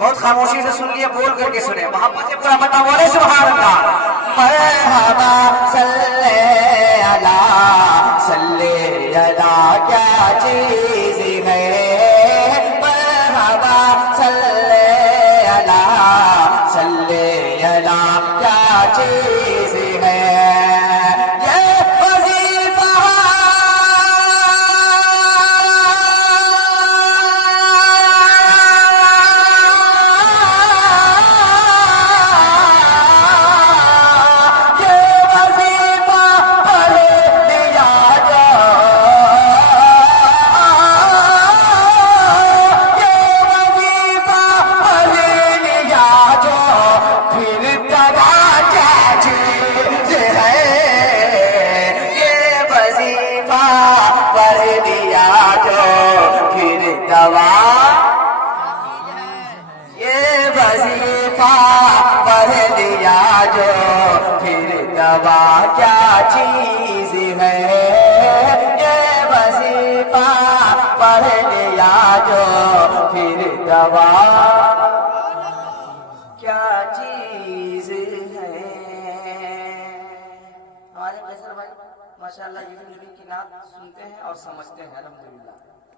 بہت خاموشی سے سن لیے، بول کر کے سنے، محبت سے پورا بتا بولے سبحان اللہ۔ مرحبا صلی اللہ صلی اللہ کیا چیز ہے، مرحبا صلی اللہ صلی اللہ کیا چیز ہے، کیا چیز ہے، یہ وظیفہ پڑھ لیا جو پھر دوا کیا چیز ہے۔ ہمارے فیصل بھائی ماشاءاللہ یہ نبی کی نعت سنتے ہیں اور سمجھتے ہیں الحمدللہ،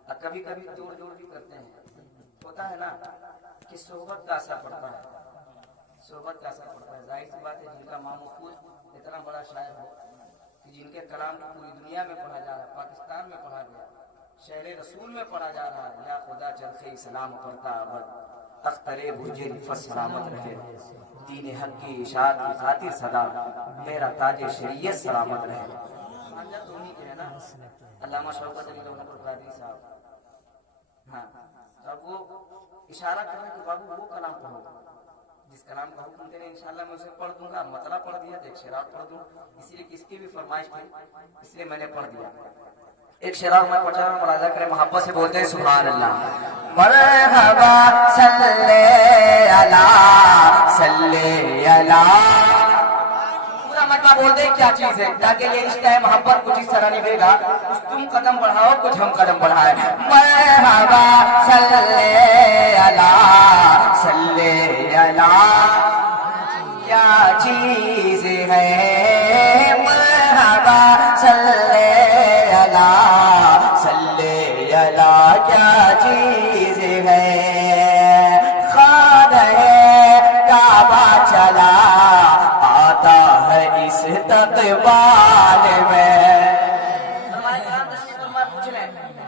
اور کبھی کبھی جوڑ جوڑ بھی کرتے ہیں۔ ہوتا ہے نا کہ صحبت کا اثر پڑتا ہے، صحبت کا اثر پڑتا ہے۔ ظاہر سی بات ہے جن کا ماموخوذ اتنا بڑا شاعر ہو کہ جن کے کلام کو پوری دنیا میں پڑھا جا رہا ہے، پاکستان میں پڑھا گیا، شہر رسول میں پڑھا جا رہا ہے، یا خدا چرخے اسلام پڑھتا ابد اختر برج رفت سلامت رہے، دین حق کی اشاعت کی خاطر صدا میرا تاج شریعت سلامت رہے۔ مانجا تو انہی کے ہے نا علامہ شوکت علی گوہر قادری صاحب، ہاں، اب وہ اشارہ کر رہے ہیں کہ بابو وہ کلام پڑھو جس کلام کا حکم دے رہے ہیں، انشاءاللہ میں اسے پڑھ دوں گا۔ مطلب پڑھ دیا تو ایک شعر پڑھ دوں، اسی لیے کس کی بھی فرمائش تھی اس لیے میں نے پڑھ دیا۔ ایک شعر میں پڑھ رہا ہوں، ملاحظہ کریں، محبت سے بولتے ہیں سبحان اللہ۔ مرحبا صلی اللہ صلی اللہ، پورا مطلب بولتے ہیں کیا چیز ہے، تاکہ یہ رشتہ ہے محبت کچھ اس طرح نبھے گا، کچھ تم قدم بڑھاؤ کچھ ہم قدم بڑھائیں۔ مرحبا صلی اللہ صلی اللہ کیا چیز ہے، مرحبا صلی اللہ صلی اللہ کیا چیز ہے، خانہ کعبہ چلا آتا ہے اس استقبال میں۔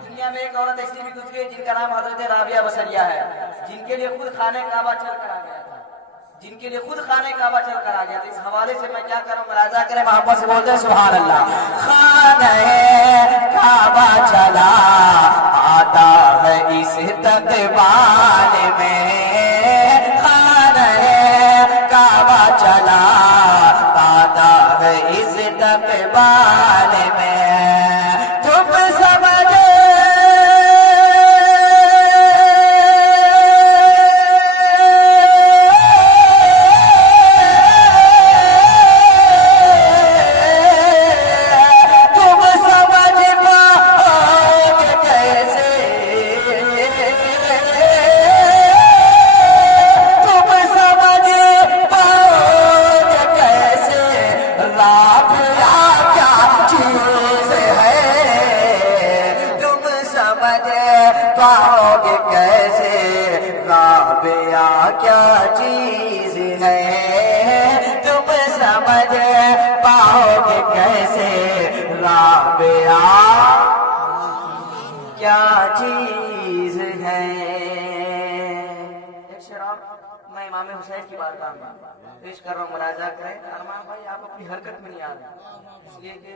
دنیا میں ایک عورت ایسی بھی گزری جن کا نام حضرت رابعہ بصریہ ہے، جن کے لیے خود خانہ کعبہ چل کر آ گیا تھا، جن کے لیے خود خانہ کعبہ چل کر آ گیا تھا۔ اس حوالے سے میں کیا کروں، ملاحظہ کریں، محبت سے بولتے ہیں سبحان اللہ۔ خانہ کعبہ چلا آتا ہے اس استقبال میں، خانہ کعبہ چلا آتا ہے اس استقبال میں، تم سمجھے کیا چیز ہے، تم سمجھ پاؤ گے کیسے رابعہ کیا چیز ہے۔ ایک شعر میں امام حسین کی بارگاہ میں پیش کر رہا ہوں، ملاحظہ کریں۔ ارمان بھائی آپ اپنی حرکت میں نہیں آ رہے، اس لیے کہ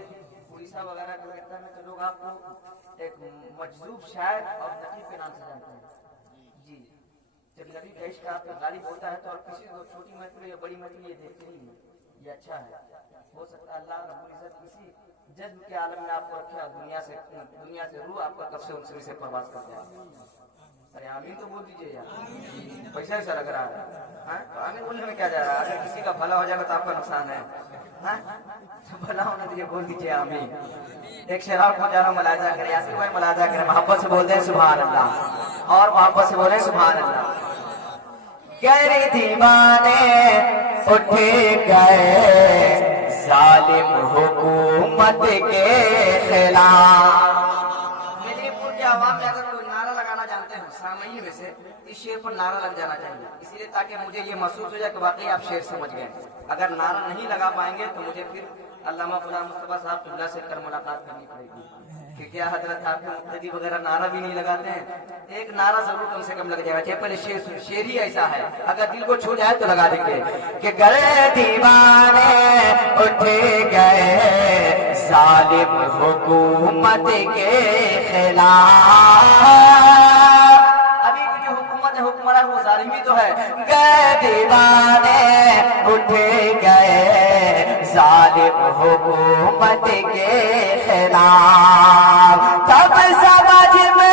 اڑیسہ وغیرہ کے کہتا ہے تو لوگ آپ کو ایک مجذوب شاعر اور تقیب کے نام سے جانتے ہیں۔ جی، جب نبی کا عشق آپ کا غالب ہوتا ہے تو اور کسی کو چھوٹی محفل یا بڑی محفل یہ دیکھتے ہی نہیں، یہ اچھا ہے۔ ہو سکتا ہے اللہ رب العزت کسی جذب کے عالم میں آپ کو رکھے اور دنیا سے روح آپ کا کب سے انسانی سے پرواز کر جائے۔ ارے آمین تو بول دیجیے یار، پیسہ ایسا لگ رہا ہے، آمین بولنے میں کیا جا رہا ہے؟ اگر کسی کا بھلا ہو جائے گا تو آپ کا نقصان ہے، بھلا ہونا تو یہ بول دیجیے آمین۔ ایک شعر کو جا رہا ہوں، ملاحظہ کریں، یاسر بھائی ملاحظہ کریں، محبت سے بولتے ہیں سبحان اللہ، اور محبت سے بولیں سبحان اللہ۔ گئے دیوانے اٹھ گئے ظالم حکومت کے خلاف. میدنی پور کے عوام میں اگر کوئی نعرہ لگانا جانتے ہیں سامعین میں سے اس شعر پر نعرہ لگ جانا چاہیے، اسی لیے تاکہ مجھے یہ محسوس ہو جائے کہ واقعی آپ شعر سمجھ گئے. اگر نعرہ نہیں لگا پائیں گے تو مجھے پھر علامہ غلام مصطفیٰ صاحب قبلہ سے کر ملاقات کرنی پڑے گی کہ کیا حضرت آپ کے مقتدی وغیرہ نعرہ بھی نہیں لگاتے ہیں. ایک نعرہ ضرور کم سے کم لگ جائے گا. چاہے پہلے شعر ہی ایسا ہے اگر دل کو چھو جائے تو لگا دیں گے کہ گئے دیوانے اٹھ گئے ظالم حکومت کے خلاف. ابھی کی جو حکومت ہے حکمراں وہ ظالم بھی تو ہے. گئے دیوانے اٹھ گئے ظالم حکومت کے خلاف. تب سمجھ میں